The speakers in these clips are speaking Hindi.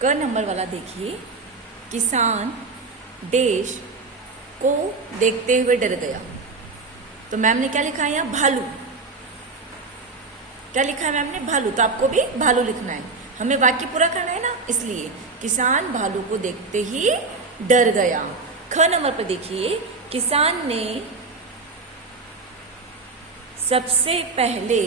क नंबर वाला देखिए, किसान देश को देखते हुए डर गया। तो मैम ने क्या लिखा है यहाँ? भालू। क्या लिखा है मैम ने? भालू। तो आपको भी भालू लिखना है, हमें वाक्य पूरा करना है ना, इसलिए किसान भालू को देखते ही डर गया। ख नंबर पर देखिए, किसान ने सबसे पहले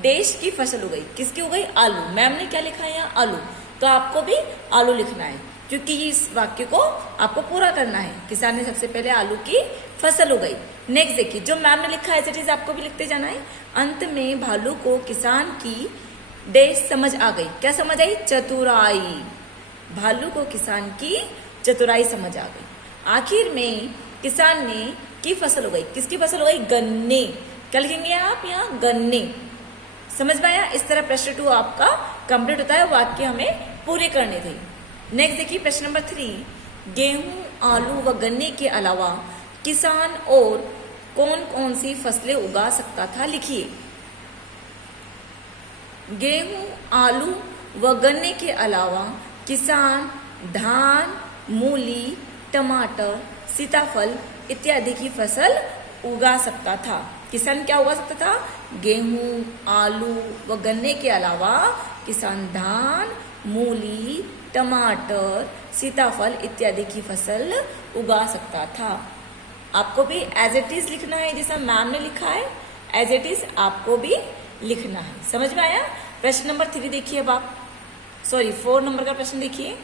देश की फसल उगाई। किसकी उगाई? आलू। मैम ने क्या लिखा है यहाँ? आलू। तो आपको भी आलू लिखना है, क्योंकि इस वाक्य को आपको पूरा करना है। किसान ने सबसे पहले आलू की फसल उगाई। नेक्स्ट देखिए, जो मैम ने लिखा है इट आपको भी लिखते जाना है। अंत में भालू को किसान की देश समझ आ गई। क्या समझ आई? चतुराई। भालू को किसान की चतुराई समझ आ गई। आखिर में किसान ने की फसल उगाई। किसकी फसल उगाई? गन्ने। क्या लिखेंगे आप यहाँ? गन्ने। समझ में आया? इस तरह प्रश्न 2 आपका कंप्लीट होता है, वाक्य हमें पूरे करने थे। नेक्स्ट देखिए प्रश्न नंबर 3, गेहूं, आलू व गन्ने के अलावा किसान और कौन कौन सी फसलें उगा सकता था? लिखिए। गेहूं, आलू व गन्ने के अलावा किसान धान, मूली, टमाटर, सीताफल इत्यादि की फसल उगा सकता था। किसान क्या उगा सकता था? गेहूं, आलू व गन्ने के अलावा किसान धान, मूली, टमाटर, सीताफल इत्यादि की फसल उगा सकता था। आपको भी एज इट इज लिखना है, जैसा मैम ने लिखा है एज इट इज आपको भी लिखना है। समझ में आया? प्रश्न नंबर 3 देखिए, अब आप 4 नंबर का प्रश्न देखिए।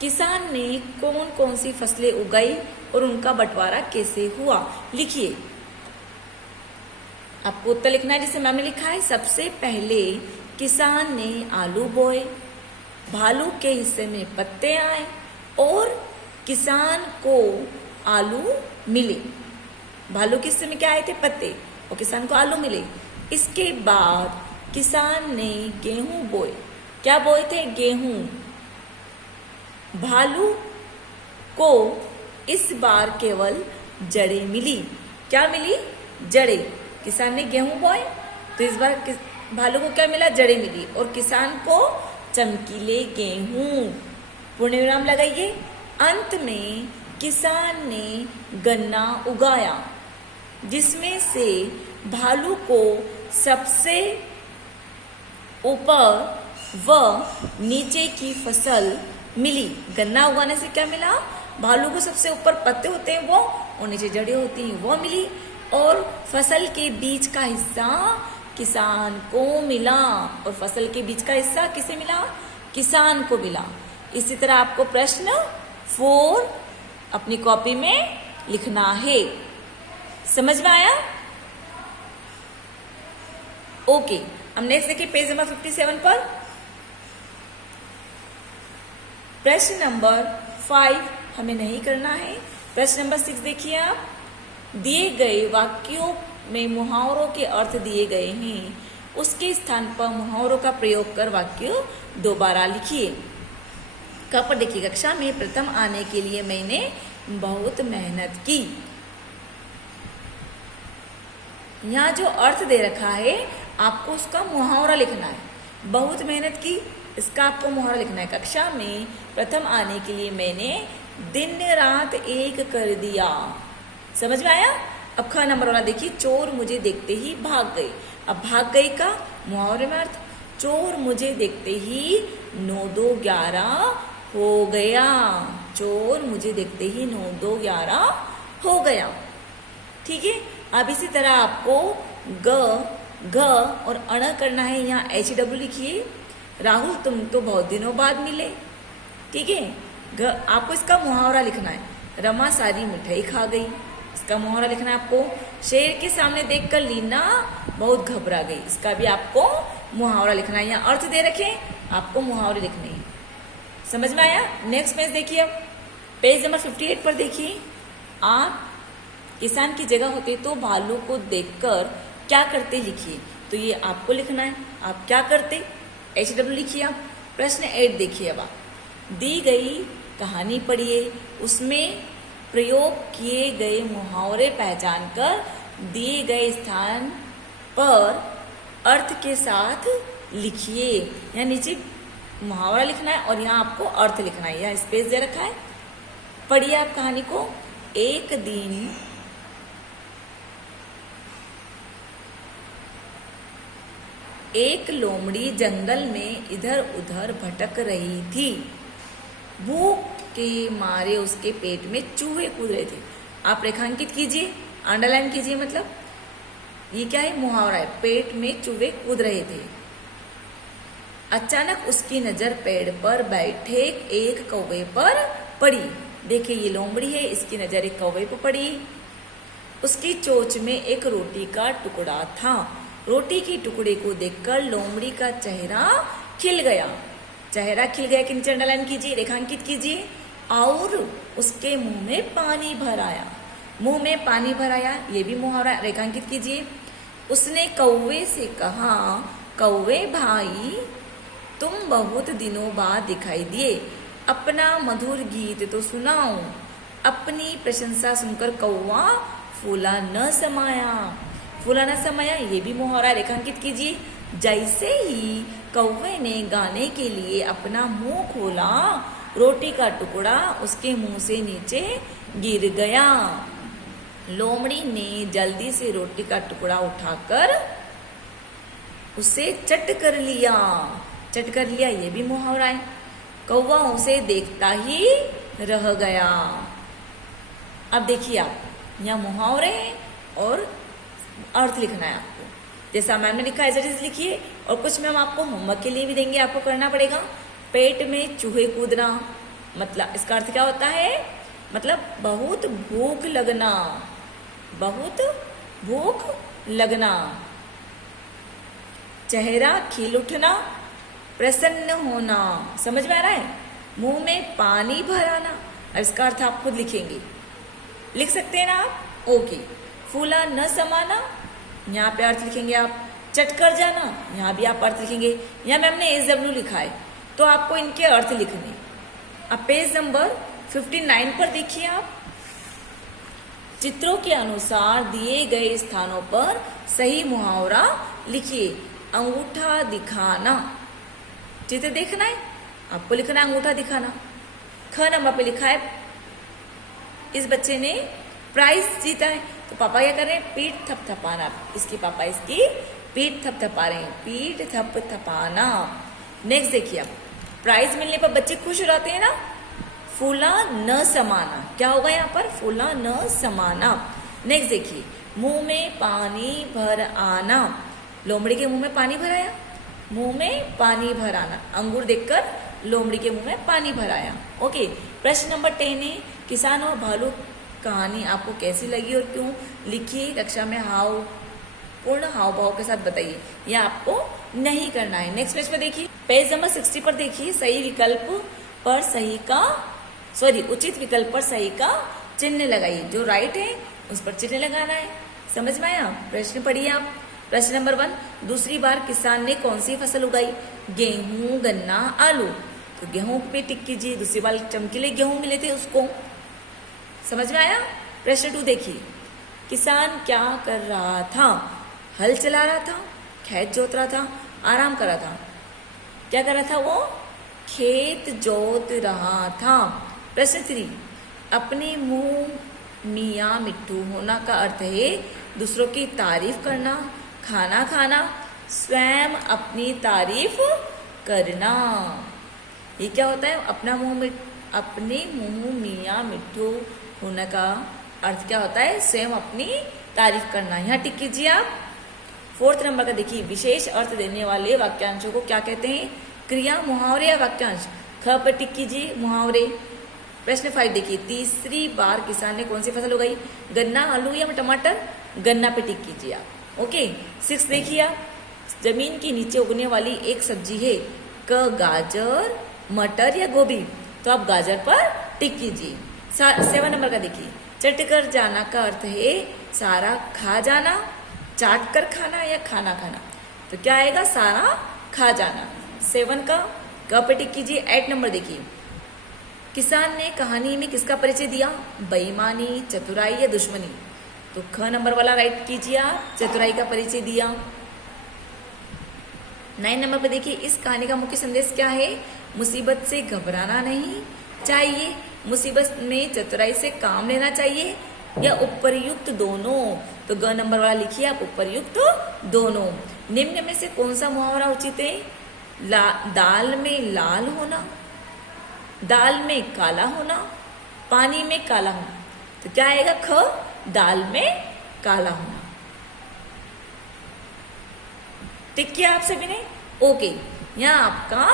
किसान ने कौन कौन सी फसलें उगाई और उनका बंटवारा कैसे हुआ? लिखिए। आपको उत्तर लिखना है जिसे मैम ने लिखा है। सबसे पहले किसान ने आलू बोए, भालू के हिस्से में पत्ते आए और किसान को आलू मिले। भालू के हिस्से में क्या आए थे? पत्ते, और किसान को आलू मिले। इसके बाद किसान ने गेहूं बोए। क्या बोए थे? गेहूं। भालू को इस बार केवल जड़ें मिली। क्या मिली? जड़ें। किसान ने गेहूं बोए तो इस बार भालू को क्या मिला? जड़ें मिली, और किसान को चमकीले गेहूं। पूर्ण विराम लगाइए। अंत में किसान ने गन्ना उगाया, जिसमें से भालू को सबसे ऊपर व नीचे की फसल मिली। गन्ना उगाने से क्या मिला? भालू को सबसे ऊपर पत्ते होते हैं वो, और नीचे जड़ें होती हैं वो मिली, और फसल के बीच का हिस्सा किसान को मिला। और फसल के बीच का हिस्सा किसे मिला? किसान को मिला। इसी तरह आपको प्रश्न 4 अपनी कॉपी में लिखना है। समझ में आया? ओके, अब नेक्स्ट देखिए पेज नंबर 57 पर प्रश्न नंबर 5 हमें नहीं करना है। प्रश्न नंबर 6 देखिए आप। दिए गए वाक्यों में मुहावरों के अर्थ दिए गए हैं, उसके स्थान पर मुहावरों का प्रयोग कर वाक्य दोबारा लिखिए। कहाँ पर देखिए? कक्षा में प्रथम आने के लिए मैंने बहुत मेहनत की। यहाँ जो अर्थ दे रखा है आपको उसका मुहावरा लिखना है। बहुत मेहनत की, इसका आपको मुहावरा लिखना है। कक्षा में प्रथम आने के लिए मैंने दिन रात एक कर दिया। समझ में आया? अब ख नंबर वाला देखिए, चोर मुझे देखते ही भाग गए। अब भाग गई का मुहावरे में अर्थ, चोर मुझे देखते ही 9 2 11 हो गया। चोर मुझे देखते ही 9 2 11 हो गया। ठीक है। अब इसी तरह आपको ग, घ और अण करना है। यहाँ HW लिखिए। राहुल तुम तो बहुत दिनों बाद मिले। ठीक है। आपको इसका मुहावरा लिखना है। रमा सारी मिठाई खा गई, इसका मुहावरा लिखना है आपको। शेर के सामने देखकर लीना बहुत घबरा गई, इसका भी आपको मुहावरा लिखना है। यहाँ अर्थ दे रखे, आपको मुहावरे लिखने हैं। समझ में आया? नेक्स्ट पेज देखिए। अब पेज नंबर 58 पर देखिए। आप किसान की जगह होते तो भालू को देखकर क्या करते? लिखिए। तो ये आपको लिखना है। आप क्या करते? HW लिखिए आप। प्रश्न 8 देखिए। अब आप दी गई कहानी पढ़िए, उसमें प्रयोग किए गए मुहावरे पहचान कर दिए गए स्थान पर अर्थ के साथ लिखिए। यहाँ नीचे मुहावरा लिखना है और यहाँ आपको अर्थ लिखना है। यहाँ स्पेस दे रखा है, पढ़िए आप कहानी को। एक दिन एक लोमड़ी जंगल में इधर उधर भटक रही थी। भूख के मारे उसके पेट में चूहे कूद रहे थे। आप रेखांकित कीजिए, अंडरलाइन कीजिए, मतलब ये क्या है, मुहावरा है। पेट में चूहे कूद रहे थे। अचानक उसकी नजर पेड़ पर बैठे एक कौवे पर पड़ी। देखिए ये लोमड़ी है, इसकी नजर एक कौवे पर पड़ी। उसकी चोंच में एक रोटी का टुकड़ा था। रोटी के टुकड़े को देखकर लोमड़ी का चेहरा खिल गया। चेहरा खिल गया कि नीचे अंडरलाइन कीजिए, रेखांकित कीजिए। और उसके मुंह में पानी भर आया। मुंह में पानी भर आया, ये भी मुहावरा, रेखांकित कीजिए। उसने कौवे से कहा, कौवे भाई तुम बहुत दिनों बाद दिखाई दिए, अपना मधुर गीत तो सुनाओ। अपनी प्रशंसा सुनकर कौवा फूला न समाया। फूला न समाया, ये भी मुहावरा, रेखांकित कीजिए। जैसे ही कौवे ने गाने के लिए अपना मुंह खोला, रोटी का टुकड़ा उसके मुंह से नीचे गिर गया। लोमड़ी ने जल्दी से रोटी का टुकड़ा उठाकर उसे चट कर लिया। चट कर लिया, ये भी मुहावरा है। कौवा उसे देखता ही रह गया। अब देखिए आप, यहाँ मुहावरे और अर्थ लिखना है आपको। जैसा मैम ने लिखा है इट लिखिए। और कुछ मैम आपको होमवर्क के लिए भी देंगे, आपको करना पड़ेगा। पेट में चूहे कूदना, मतलब इसका अर्थ क्या होता है, मतलब बहुत भूख लगना, बहुत भूख लगना। चेहरा खिल उठना, प्रसन्न होना, समझ में आ रहा है। मुंह में पानी भर आना, अब इसका अर्थ आप खुद लिखेंगे, लिख सकते हैं ना आप, ओके। फूला न समाना, यहाँ पे अर्थ लिखेंगे आप। चट कर जाना, यहाँ भी आप अर्थ लिखेंगे। यहाँ मैम ने SW लिखा है, तो आपको इनके अर्थ लिखने। अब पेज नंबर 59 पर देखिए आप। चित्रों के अनुसार दिए गए स्थानों पर सही मुहावरा लिखिए। अंगूठा दिखाना, चित्र देखना है आपको, लिखना है अंगूठा दिखाना। ख नंबर पे लिखा है इस बच्चे ने प्राइज जीता है, तो पापा क्या कर रहे हैं, पीठ थपथपाना। इसके पापा इसकी पीठ थपथपा रहे हैं, पीठ थपथपाना। नेक्स्ट देखिए आप, प्राइज मिलने पर बच्चे खुश रहते हैं ना। फूला न समाना, क्या होगा यहाँ पर, फूला न समाना। नेक्स्ट देखिए, मुंह में पानी भर आना। लोमड़ी के मुंह में पानी भर आया, मुंह में पानी भर आना। अंगूर देखकर लोमड़ी के मुंह में पानी भर आया। ओके, प्रश्न नंबर 10 है, किसान और भालू कहानी आपको कैसी लगी और क्यों, लिखिए। कक्षा में पूर्ण हाव भाव के साथ बताइए। यह आपको नहीं करना है। नेक्स्ट पेज पर देखिए, पेज नंबर 60 पर देखिए। सही विकल्प पर सही का उचित विकल्प पर सही का चिन्ह लगाइए। जो राइट है उस पर चिन्ह लगाना है। समझ में आया। प्रश्न पढ़िए आप। प्रश्न नंबर 1, दूसरी बार किसान ने कौन सी फसल उगाई, गेहूं, गन्ना, आलू। तो गेहूं पे टिक कीजिए। दूसरी बार चमकीले गेहूं मिले थे उसको। समझ में आया। प्रश्न 2 देखिए, किसान क्या कर रहा था, हल चला रहा था, खेत जोत रहा था, आराम कर रहा था। क्या कर रहा था वो, खेत जोत रहा था। प्रश्न 3, अपने मुंह मियाँ मिट्ठू होना का अर्थ है दूसरों की तारीफ करना, खाना खाना, स्वयं अपनी तारीफ करना। ये क्या होता है, अपने मुंह मियाँ मिट्ठू होने का अर्थ क्या होता है, स्वयं अपनी तारीफ करना। यहाँ टिक कीजिए आप। 4th नंबर का देखिए, विशेष अर्थ देने वाले वाक्यांशों को क्या कहते हैं, क्रिया, मुहावरे या वाक्यांश। ख पर टिक कीजिए, मुहावरे। प्रश्न 5 देखिए, तीसरी बार किसान ने कौन सी फसल उगाई, गन्ना, आलू या टमाटर। गन्ना पे टिक कीजिए आप। ओके। 6 देखिए आप, जमीन के नीचे उगने वाली एक सब्जी है, क गाजर, मटर या गोभी। तो आप गाजर पर टिक कीजिए। 7 नंबर का देखिए, चट कर जाना का अर्थ है सारा खा जाना, चाट कर खाना या खाना खाना। तो क्या आएगा, सारा खा जाना। 7 का क पे टिक कीजिए। 8 नंबर देखिए, किसान ने कहानी में किसका परिचय दिया, बेईमानी, चतुराई या दुश्मनी। तो ख नंबर वाला राइट कीजिए आप, चतुराई का परिचय दिया। 9 नंबर पर देखिए, इस कहानी का मुख्य संदेश क्या है? मुसीबत से घबराना नहीं चाहिए, मुसीबत में चतुराई से काम लेना चाहिए, या उपर्युक्त दोनों। तो ग नंबर वाला लिखिए आप, उपर्युक्त दोनों। निम्न में से कौन सा मुहावरा उचित है? दाल में लाल होना, दाल में काला होना, पानी में काला होना। तो क्या आएगा? ख, दाल में काला होना। ठीक किया आप सभी ने? ओके, यहाँ आपका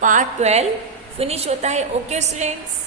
पार्ट 12 फिनिश होता है। Okay students.